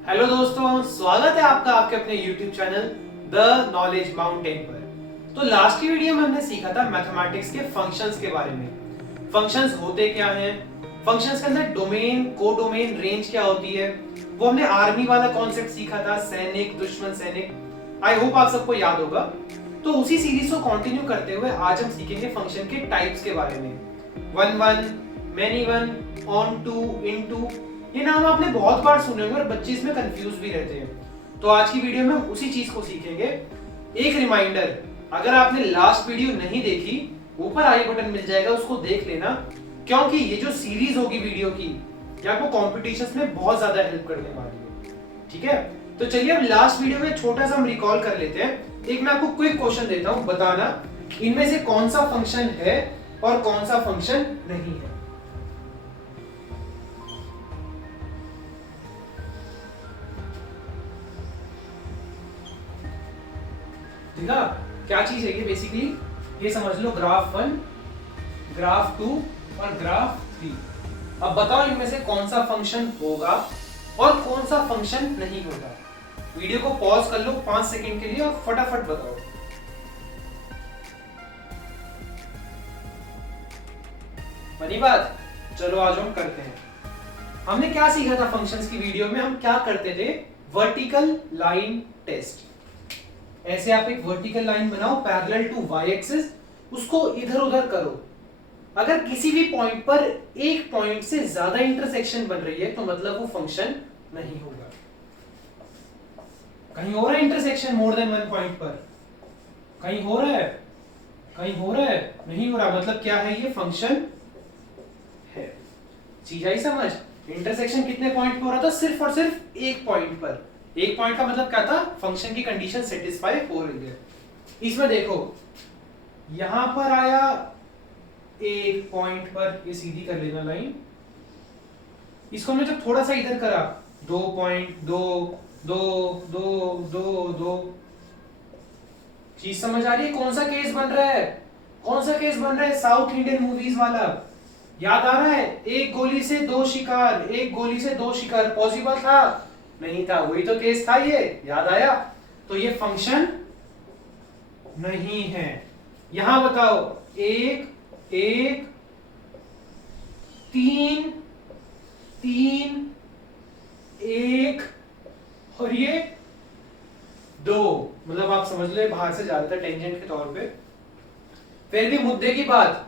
Hello दोस्तों, स्वागत है आपका आपके अपने YouTube channel the knowledge mountain पर। तो लास्ट की वीडियो में हमने सीखा था मैथमेटिक्स के फंक्शंस के बारे में। फंक्शंस होते क्या हैं, फंक्शंस के अंदर डोमेन, कोडोमेन, रेंज क्या होती है। वो हमने आर्मी वाला कॉन्सेप्ट सीखा था, सैनिक, दुश्मन सैनिक। आई होप आप सबको याद होगा। तो उसी सीरीज को कंटिन्यू करते हुए आज हम सीखेंगे फंक्शन के टाइप्स के बारे में। One one, many one, onto, into, ये नाम आपने बहुत बार सुने होंगे और बच्चे इसमें कंफ्यूज भी रहते हैं। तो आज की वीडियो में हम उसी चीज को सीखेंगे। एक रिमाइंडर, अगर आपने लास्ट वीडियो नहीं देखी, ऊपर आई बटन मिल जाएगा, उसको देख लेना, क्योंकि ये जो सीरीज होगी वीडियो की, ये आपको कॉम्पिटिशंस में बहुत ज्यादा हेल्प करने वाली है। ठीक है, तो चलिए अब लास्ट वीडियो में छोटा सा हम रिकॉल कर लेते हैं। एक मैं आपको क्विक क्वेश्चन देता हूं, बताना इनमें से कौन सा फंक्शन है और कौन सा फंक्शन नहीं है। ठीक है, क्या चीज है ये? बेसिकली ये समझ लो, ग्राफ 1, ग्राफ 2 और ग्राफ 3। अब बताओ इनमें से कौन सा फंक्शन होगा और कौन सा फंक्शन नहीं होगा। वीडियो को पॉज कर लो 5 सेकंड के लिए और फटाफट बताओ। बनी बात? चलो आज हम करते हैं। हमने क्या सीखा था फंक्शंस की वीडियो में? हम क्या करते थे? Vertical line test. ऐसे आप एक वर्टिकल लाइन बनाओ पैरेलल टू वाई एक्सिस, उसको इधर उधर करो। अगर किसी भी पॉइंट पर एक पॉइंट से ज्यादा इंटरसेक्शन बन रही है तो मतलब वो फंक्शन नहीं होगा। कहीं हो रहा है intersection more than one point पर? कहीं हो रहा है? कहीं हो रहा है? नहीं हो रहा, मतलब क्या है? ये फंक्शन है। चीज आई समझ? इंटरसेक्शन कितने पॉइंट पर हो रहा था? सिर्फ और सिर्फ एक पॉइंट पर। एक पॉइंट का मतलब क्या था? फंक्शन की कंडीशन सेटिस्फाई हो रही है। इसमें देखो, यहां पर आया एक पॉइंट पर, ये सीधी कर लेना लाइन। इसको हमने जब थोड़ा सा इधर करा, 2 पॉइंट, 2 2 2 2 2, चीज समझ आ रही है? कौन सा केस बन रहा है? कौन सा केस बन रहा है? साउथ इंडियन मूवीज वाला। याद आ रहा है? एक गोली से दो शिकार, एक गोली से दो शिकार पॉसिबल था? नहीं था, वही तो केस था ये। याद आया? तो ये फंक्शन नहीं है। यहां बताओ, एक एक, 3 3, 1 और ये 2, मतलब आप समझ लो बाहर से जा रहा था टेंजेंट के तौर पे। फिर भी मुद्दे की बात,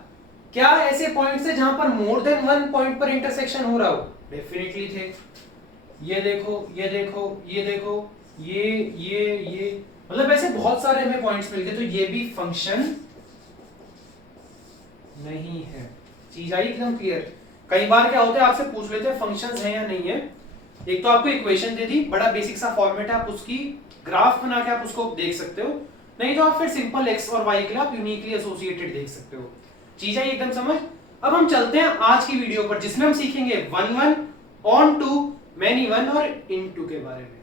क्या ऐसे पॉइंट्स है जहां पर मोर देन वन पॉइंट पर इंटरसेक्शन हो रहा हो? डेफिनेटली थे। ये देखो, ये देखो, ये देखो, ये मतलब ऐसे बहुत सारे हमें पॉइंट्स मिल गए, तो ये भी फंक्शन नहीं है। चीज आई एकदम क्लियर? कई बार क्या होता है, आपसे पूछ लेते हैं फंक्शंस हैं या नहीं है। एक तो आपको इक्वेशन दे दी, बड़ा बेसिक सा फॉर्मेट है, आप उसकी ग्राफ बना के आप उसको देख सकते हो। नहीं तो आप फिर सिंपल एक्स और वाई के लिए आप यूनिकली एसोसिएटेड देख सकते हो। चीज आई एकदम समझ? अब हम चलते हैं आज की वीडियो पर, जिसमें हम सीखेंगे one one, onto, many one और इन टू के बारे में।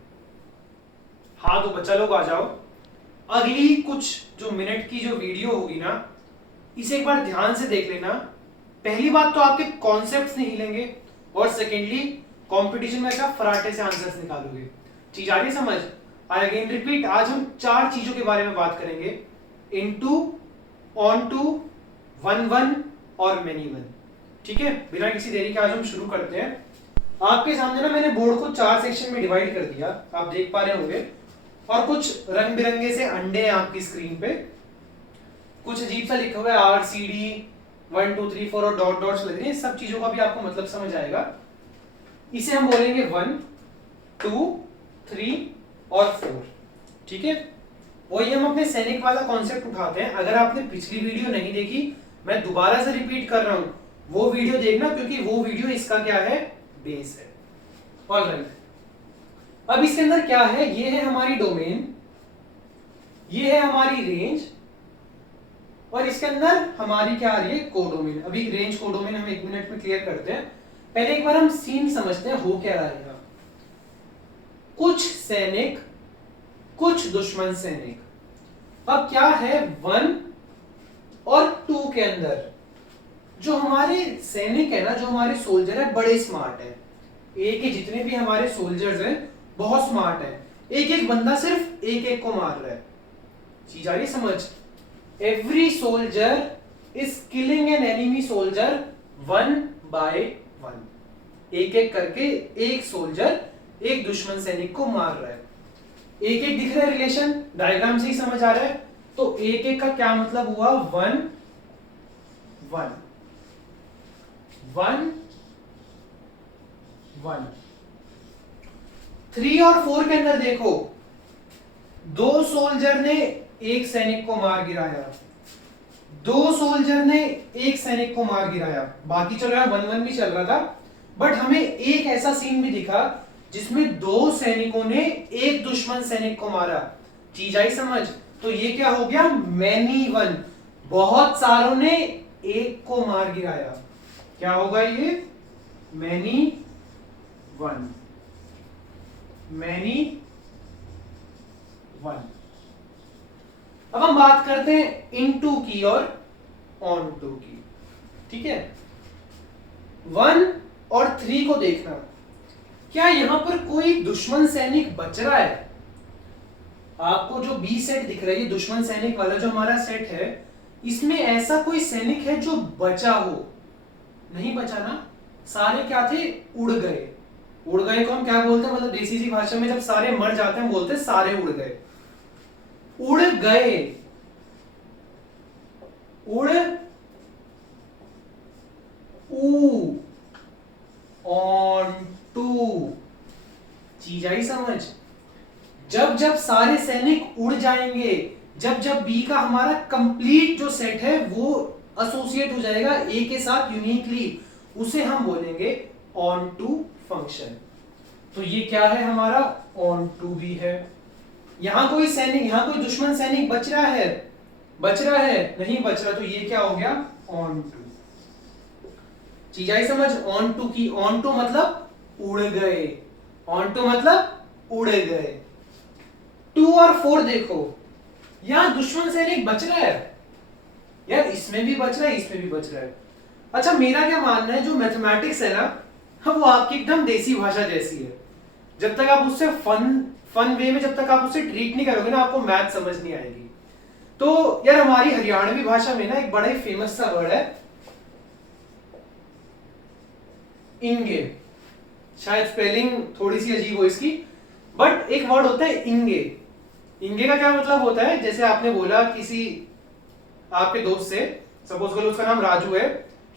हाँ तो बच्चा लोग आ जाओ। अगली कुछ जो मिनट की जो वीडियो होगी ना, इसे एक बार ध्यान से देख लेना। पहली बात तो आपके कॉन्सेप्ट्स नहीं हिलेंगे, और सेकेंडली कंपटीशन में ऐसा फराटे से आंसर्स निकालोगे। चीज आ रही समझ? आई अगेन रिपीट, आज हम 4 चीजों के बारे में बात करेंगे। Into, onto, one one और मेनी वन। ठीक है, बिना किसी देरी के आज हम शुरू करते हैं। आपके सामने ना मैंने बोर्ड को 4 सेक्शन में डिवाइड कर दिया, आप देख पा रहे होंगे। और कुछ रंग बिरंगे से अंडे हैं आपकी स्क्रीन पे, कुछ अजीब सा लिखा हुआ है RCD 1 2 3 4 और डॉट डॉट्स लग रही हैं। सब चीजों का भी आपको मतलब समझ आएगा। इसे हम बोलेंगे 1 2 3 और 4। ठीक है, वही हम अपने सैनिक वाला कॉन्सेप्ट उठाते हैं। अगर आपने पिछली वीडियो नहीं देखी, मैं दोबारा से रिपीट कर रहा हूं, वो वीडियो देखना, क्योंकि वो वीडियो इसका क्या है? बेस है। ऑलराइट, अब इसके अंदर क्या है? ये है हमारी डोमेन, ये है हमारी रेंज, और इसके अंदर हमारी क्या आ रही है? कोडोमेन। अभी रेंज कोडोमेन हम 1 मिनट में क्लियर करते हैं। पहले एक बार हम सीन समझते हैं, हो क्या रहा है। कुछ सैनिक, कुछ दुश्मन सैनिक। अब क्या है? 1 और 2 के अंदर जो हमारे सैनिक है ना, जो हमारे सोल्जर है, बड़े स्मार्ट है। ए के जितने भी हमारे सोल्जर्स हैं बहुत स्मार्ट है, एक एक बंदा सिर्फ एक एक को मार रहा है। चीज आ रही समझ? Every soldier is killing an enemy soldier one by one, एक एक करके एक सोल्जर एक दुश्मन सैनिक को मार रहा है। एक एक दिख रहा है, रिलेशन डायग्राम से ही समझ आ रहा है। तो एक एक का क्या मतलब हुआ? One one one one. 3 और 4 के अंदर देखो, 2 सोल्जर ने एक सैनिक को मार गिराया, 2 सोल्जर ने एक सैनिक को मार गिराया, बाकी चल रहा है 1-1 भी चल रहा था। बट हमें एक ऐसा सीन भी दिखा जिसमें 2 सैनिकों ने एक दुश्मन सैनिक को मारा। चीज आई समझ? तो ये क्या हो गया? मैनी वन, बहुत सारों ने एक को मार गिराया। क्या होगा ये? Many one, many one. अब हम बात करते हैं इनटू की और ऑन टू की। ठीक है, 1 और 3 को देखना, क्या यहां पर कोई दुश्मन सैनिक बच रहा है? आपको जो बी सेट दिख रहा है, ये दुश्मन सैनिक वाला जो हमारा सेट है, इसमें ऐसा कोई सैनिक है जो बचा हो? नहीं बचा ना, सारे क्या थे? उड़ गए। उड़ गए को हम क्या बोलते हैं? मतलब देसी सी भाषा में जब सारे मर जाते हैं बोलते हैं सारे उड़ गए। उड़ गए, उड़, ऊ, ऑन टू। चीज आई समझ? जब जब सारे सैनिक उड़ जाएंगे, जब जब बी का हमारा कंप्लीट जो सेट है वो एसोसिएट हो जाएगा ए के साथ यूनिकली, उसे हम बोलेंगे ऑन टू फंक्शन। तो ये क्या है हमारा? ऑन टू भी है। यहां कोई सैनिक, यहां कोई दुश्मन सैनिक बच रहा है? बच रहा है? नहीं बच रहा, तो ये क्या हो गया? Onto. चीज आई समझ? ऑन टू की, ऑन टू मतलब उड़ गए, ऑन टू मतलब उड़ गए। 2 और 4 देखो, यहां दुश्मन सैनिक बच रहा है यार, इसमें भी बच रहा है, इसमें भी बच रहा है। अच्छा, मेरा क्या मानना है, जो मैथमेटिक्स है ना, वो आपकी एकदम देसी भाषा जैसी है। जब तक आप उससे फन वे में जब तक आप उससे ट्रीट नहीं करोगे ना, आपको मैथ समझ नहीं आएगी। तो यार हमारी हरियाणवी भाषा में ना एक बड़ा ही फेमस सा वर्ड है इंगे। शायद स्पेलिंग थोड़ी सी अजीब हो इसकी, बट एक वर्ड होता है इंगे। इंगे का क्या मतलब होता है? जैसे आपने बोला किसी आपके दोस्त से, सपोज करो उसका नाम राजू है,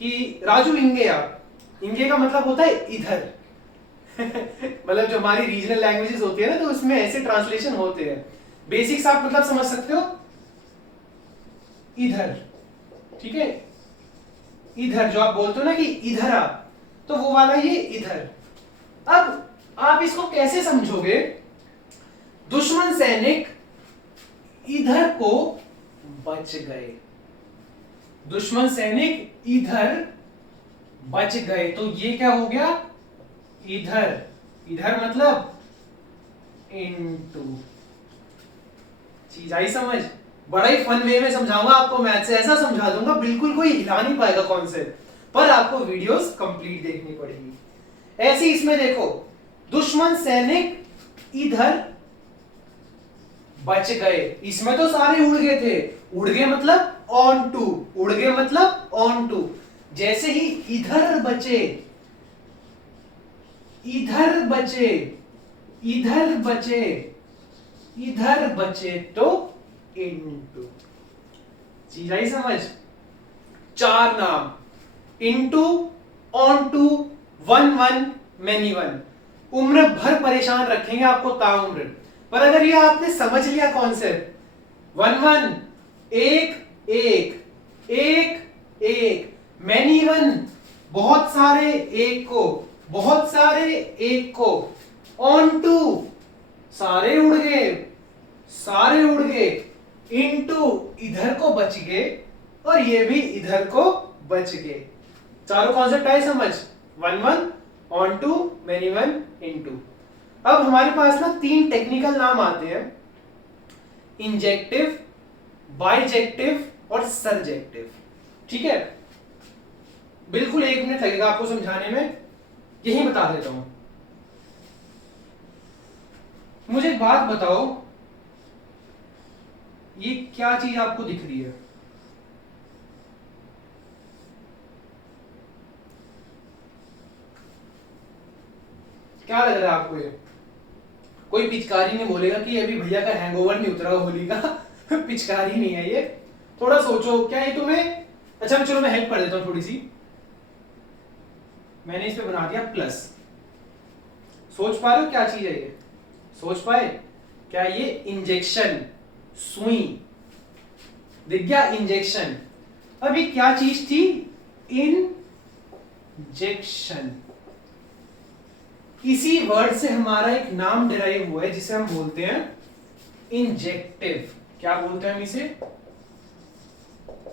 कि राजू इंगे आ। इंगे का मतलब होता है इधर। मतलब जो हमारी रीजनल लैंग्वेजेस होती है ना, तो उसमें ऐसे ट्रांसलेशन होते हैं। बेसिक्स आप मतलब समझ सकते हो, इधर। ठीक है, इधर जो आप बोलते हो ना कि इधर आ, तो वो वाला ये इधर। अब आप इसको कैसे समझोगे? दुश्मन सैनिक इधर को बच गए, दुश्मन सैनिक इधर बच गए, तो ये क्या हो गया? इधर। इधर मतलब इनटू। चीज आई समझ? बड़ा ही फन वे में समझाऊंगा आपको, मैथ से ऐसा समझा दूंगा बिल्कुल कोई हिला नहीं पाएगा कॉन्सेप्ट, पर आपको वीडियोस कंप्लीट देखनी पड़ेगी। ऐसे इसमें देखो, दुश्मन सैनिक इधर बच गए, इसमें तो सारे उड़ गए थे। उड़ गए मतलब ऑन टू, उड़ गए मतलब ऑन टू। जैसे ही इधर बचे, इधर बचे, इधर बचे, इधर बचे, तो इनटू। चीज आई समझ? 4 नाम, into, onto, 1-1, many one. उम्र भर परेशान रखेंगे आपको ताउम्र, पर अगर ये आपने समझ लिया कॉन्सेप्ट, 1-1 एक एक, एक एक, मैनी वन बहुत सारे एक को, बहुत सारे एक को, ऑन टू सारे उड़ गए, सारे उड़ गए, इनटू इधर को बच गए, और ये भी इधर को बच गए। चारों कॉन्सेप्ट आए समझ? 1-1, onto, many one, into. अब हमारे पास ना 3 टेक्निकल नाम आते हैं, इंजेक्टिव, बाइजेक्टिव और सरजेक्टिव। ठीक है, बिल्कुल 1 मिनट लगेगा आपको समझाने में, यही बता देता हूं। मुझे एक बात बताओ, ये क्या चीज आपको दिख रही है? क्या लग रहा है आपको? ये कोई पिचकारी नहीं बोलेगा कि अभी भैया का हैंगओवर नहीं उतरा होली का पिचकारी नहीं है ये। थोड़ा सोचो, क्या ये तुम्हें, अच्छा चलो मैं हेल्प कर देता हूं थोड़ी सी। मैंने इस पे बना दिया प्लस। सोच पा रहे हो क्या चीज है ये? सोच पाए क्या? ये इंजेक्शन, सुई दिख गया, इंजेक्शन। अब ये क्या चीज थी? इंजेक्शन। इसी वर्ड से हमारा एक नाम डिराइव हुआ है जिसे हम बोलते हैं इंजेक्टिव। क्या बोलते हैं हम इसे?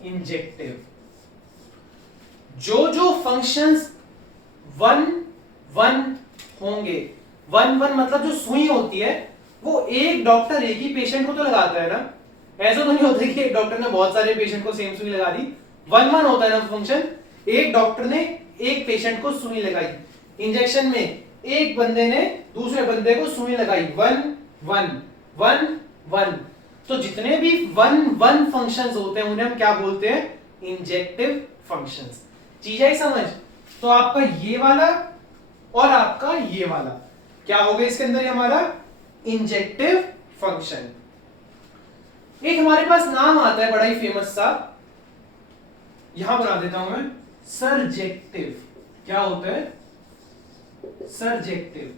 इंजेक्टिव। जो जो फंक्शंस वन वन होंगे, वन वन मतलब जो सुई होती है वो एक डॉक्टर एक ही पेशेंट को तो लगाता है ना। ऐसा तो नहीं होता कि एक डॉक्टर ने बहुत सारे पेशेंट को सेम सुई लगा दी। वन वन होता है ना फंक्शन, एक डॉक्टर ने एक पेशेंट को सुई लगाई। इंजेक्शन में एक बंदे ने दूसरे बंदे को सुई लगाई, वन वन वन वन। तो जितने भी वन वन फंक्शंस होते हैं उन्हें हम क्या बोलते हैं? Injective functions. चीज आई समझ? तो आपका ये वाला और आपका ये वाला क्या हो गया इसके अंदर? हमारा इंजेक्टिव फंक्शन। एक हमारे पास नाम आता है बड़ा ही फेमस सा, यहां बना देता हूं मैं, सर्जेक्टिव। क्या होता है? सर्जेक्टिव।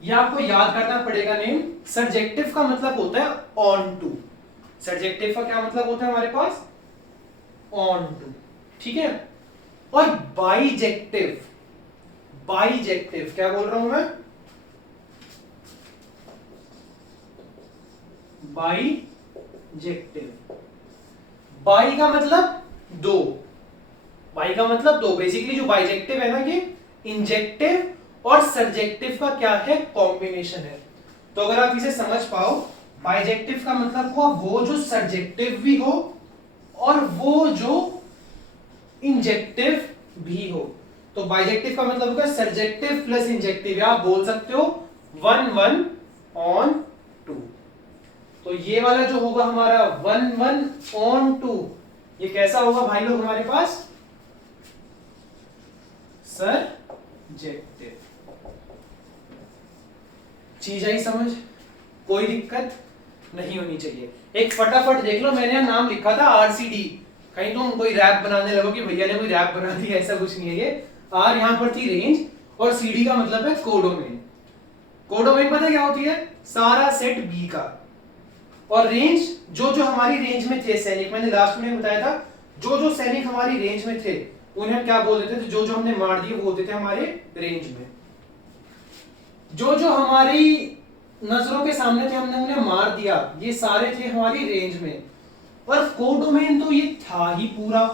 ये आपको याद करना पड़ेगा नेम। सर्जेक्टिव का मतलब होता है ऑन टू। सर्जेक्टिव का क्या मतलब होता है हमारे पास? On to. ठीक है। और बाइजेक्टिव, बाइजेक्टिव क्या बोल रहा हूं मैं? बाइजेक्टिव। बाई का मतलब दो, बाई का मतलब दो। बेसिकली जो बाइजेक्टिव है ना, ये इंजेक्टिव और सर्जेक्टिव का क्या है? कॉम्बिनेशन है। तो अगर आप इसे समझ पाओ, बाइजेक्टिव का मतलब हुआ वो जो सर्जेक्टिव भी हो और वो जो इंजेक्टिव भी हो। तो बाइजेक्टिव का मतलब होगा सर्जेक्टिव प्लस इंजेक्टिव, या आप बोल सकते हो वन वन ऑन टू। तो ये वाला जो होगा हमारा वन वन ऑन टू, ये कैसा होगा भाई लोग हमारे पास? सर्जेक्टिव। चीज आई समझ? कोई दिक्कत नहीं होनी चाहिए। एक फटाफट देख लो, मैंने नाम लिखा था आरसीडी, कहीं तुम कोई रैप बनाने लगो कि भैया ने कोई रैप बना दिया, ऐसा कुछ नहीं है। ये आर यहां पर थी रेंज, और सीडी का मतलब है कोडोमेन। कोडोमेन पता क्या होती है? सारा सेट बी का। और रेंज जो जो हमारी रेंज में थे सैनिक, मैंने लास्ट में बताया था, जो जो सैनिक हमारी रेंज में थे उन्हें हम क्या बोल देते थे? जो जो हमने मार दिए वो होते थे हमारे रेंज में। जो जो हमारी नजरों के सामने थे हमने उन्हें मार दिया, ये सारे थे हमारी रेंज में। और कोडोमेन तो ये था ही पूरा।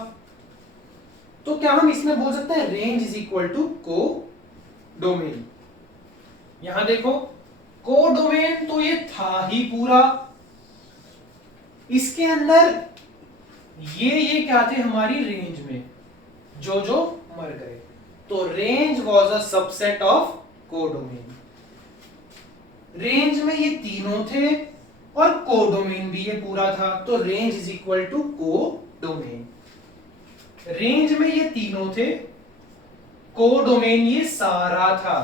तो क्या हम इसमें बोल सकते हैं range is equal to codomain? यहां देखो, कोडोमेन तो ये था ही पूरा, इसके अंदर ये क्या थे? हमारी रेंज में जो जो मर गए। तो range was a subset of codomain. Range में ये तीनों थे और कोडोमेन भी ये पूरा था, तो range is equal to codomain. Range में ये तीनों थे, कोडोमेन ये सारा था,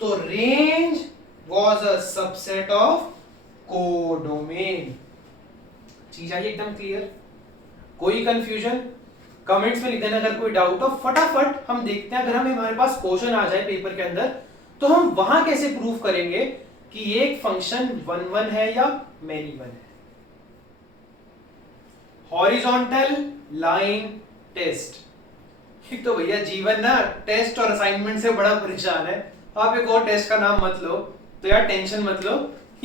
तो range was a subset of codomain. चीज आई एकदम क्लियर? कोई कंफ्यूजन? कमेंट्स में लिख देना अगर कोई डाउट हो। फटाफट हम देखते हैं, अगर हमारे पास क्वेश्चन आ जाए पेपर के अंदर तो हम वहां कैसे प्रूव करेंगे कि एक फंक्शन वन वन है या मेनी वन है। Horizontal line test. तो भैया जीवन ना टेस्ट और असाइनमेंट से बड़ा परेशान है। आप एक और टेस्ट का नाम मत लो, तो यार टेंशन मत लो,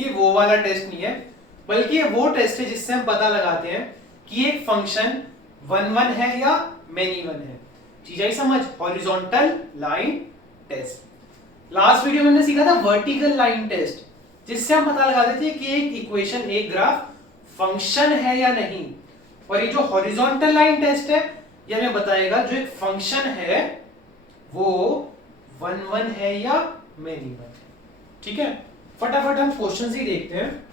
ये वो वाला टेस्ट नहीं है, बल्कि ये वो टेस्ट है जिससे हम पता लगाते हैं कि एक फंक्शन वन वन है या मेनी वन है। चीज आई समझ? Horizontal line test. Last video में हमने सीखा था वर्टिकल लाइन टेस्ट, जिससे हम पता लगा देते हैं कि एक इक्वेशन, एक ग्राफ फंक्शन है या नहीं। और ये जो हॉरिजॉन्टल लाइन टेस्ट है, ये हमें बताएगा जो एक फंक्शन है वो वन वन है या मेनी वन है। ठीक है? फटाफट हम क्वेश्चन ही देखते हैं।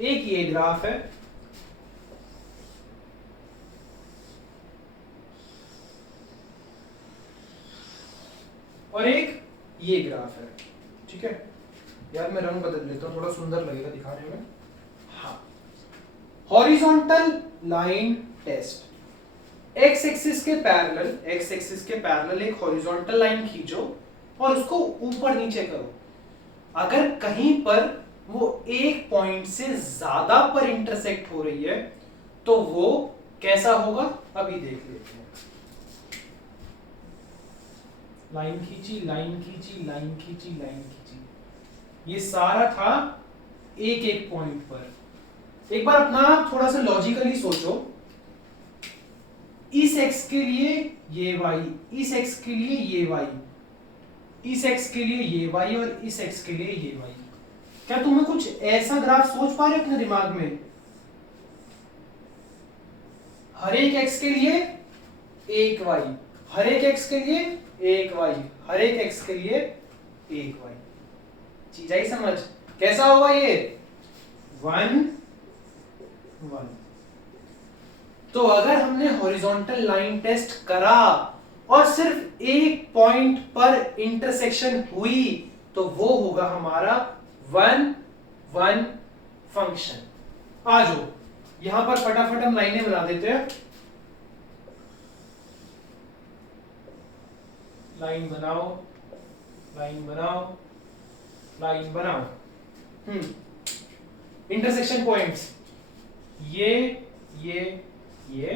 एक ये ग्राफ है, और एक ये ग्राफ है, ठीक है। यार मैं रंग बदल लेता हूं, थोड़ा सुंदर लगेगा दिखाने में। हाँ, horizontal line test. X axis के पैरेलल एक हॉरिजॉन्टल लाइन खींचो और उसको ऊपर नीचे करो। अगर कहीं पर वो एक पॉइंट से ज्यादा पर इंटरसेक्ट हो रही है तो वो कैसा होगा, अभी देख लेते हैं। लाइन खींची, लाइन खींची, लाइन खींची, लाइन खींची, ये सारा था एक एक पॉइंट पर। एक बार अपना थोड़ा सा लॉजिकली सोचो, इस x के लिए ये y, इस x के लिए ये y, इस x के लिए ये y और इस x के लिए ये y। क्या तुम्हें कुछ ऐसा ग्राफ सोच पा रहे हो अपने दिमाग में? हर एक x के लिए एक y, हर एक x के लिए एक y, हर एक x के लिए एक y। चीज आई समझ? कैसा होगा ये? 1 1। तो अगर हमने हॉरिजॉन्टल लाइन टेस्ट करा और सिर्फ एक पॉइंट पर इंटरसेक्शन हुई तो वो होगा हमारा 1 1 फंक्शन। आ जाओ यहां पर फटाफट हम लाइनें बना देते हैं। लाइन बनाओ, लाइन बनाओ, लाइन बनाओ। इंटरसेक्शन पॉइंट्स ये ये ये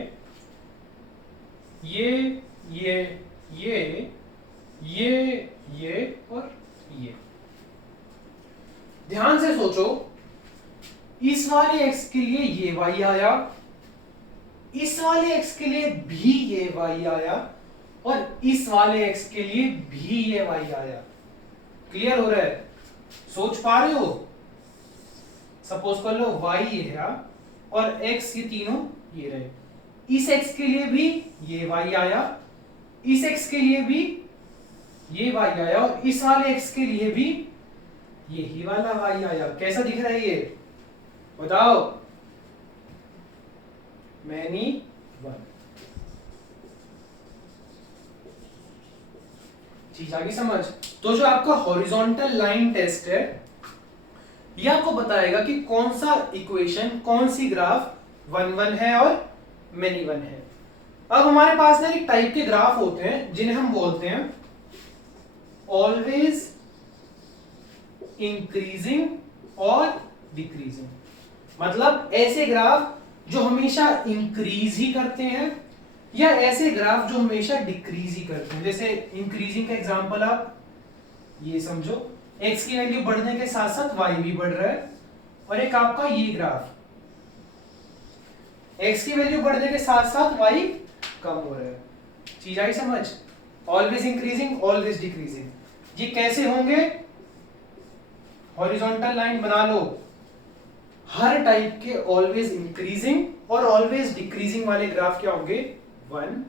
ये ये ये ये ये और ये। ध्यान से सोचो, इस वाले x के लिए ये y आया, इस वाले x के लिए भी ये y आया और इस वाले x के लिए भी ये y आया। क्लियर हो रहा है? सोच पा रहे हो? सपोज कर लो y ये है और x ये तीनों ये रहे। इस x के लिए भी ये y आया, इस x के लिए भी ये y आया और इस वाले x के लिए भी यही वाला y आया। कैसा दिख रहा है ये? बताओ। Many one. चीज आगे समझ? तो जो आपका हॉरिजॉन्टल लाइन टेस्ट है ये आपको बताएगा कि कौन सा इक्वेशन, कौन सी ग्राफ 1 1 है और मेनी वन है। अब हमारे पास ना एक टाइप के ग्राफ होते हैं जिन्हें हम बोलते हैं ऑलवेज इंक्रीजिंग और डिक्रीजिंग। मतलब ऐसे ग्राफ जो हमेशा इंक्रीज ही करते हैं या ऐसे ग्राफ जो हमेशा डिक्रीज ही करते हैं। जैसे इंक्रीजिंग का एग्जांपल आप ये समझो, x की वैल्यू बढ़ने के साथ साथ y भी बढ़ रहा है। और एक आपका ये ग्राफ, x की वैल्यू बढ़ने के साथ साथ y कम हो रहा है। चीज आई समझ? Always increasing, always decreasing. ये कैसे होंगे? हॉरिजॉन्टल लाइन बना लो, हर टाइप के ऑलवेज इंक्रीजिंग और ऑलवेज डिक्रीजिंग वाले ग्राफ क्या होंगे? 1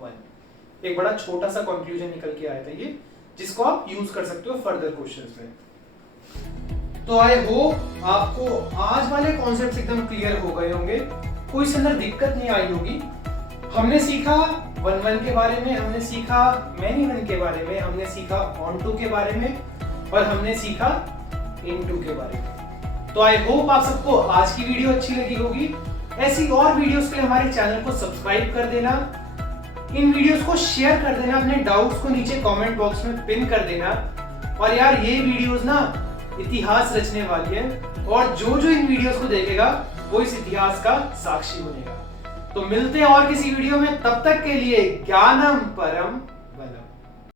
1। एक बड़ा छोटा सा कंक्लूजन निकल के आया था ये, जिसको आप यूज कर सकते हो फर्दर क्वेश्चंस में। तो आई होप आपको आज वाले कॉन्सेप्ट्स एकदम क्लियर हो गए होंगे, कोई इसके अंदर दिक्कत नहीं आई होगी। हमने सीखा 1 1 के बारे में, हमने सीखा मैनी वन के बारे में, हमने सीखा ऑन टू के बारे में और हमने सीखा इन टू के बारे में। तो आई होप आप सबको आज की वीडियो अच्छी लगी होगी। ऐसी और वीडियोस के लिए हमारे चैनल को सब्सक्राइब कर देना, इन वीडियोस को शेयर कर देना, अपने डाउट्स को नीचे कमेंट बॉक्स में पिन कर देना। और यार ये वीडियोस ना इतिहास रचने वाली है और जो जो इन वीडियोस को देखेगा वो इस इतिहास का साक्षी बनेगा। तो मिलते हैं और किसी वीडियो में, तब तक के लिए ज्ञानम परम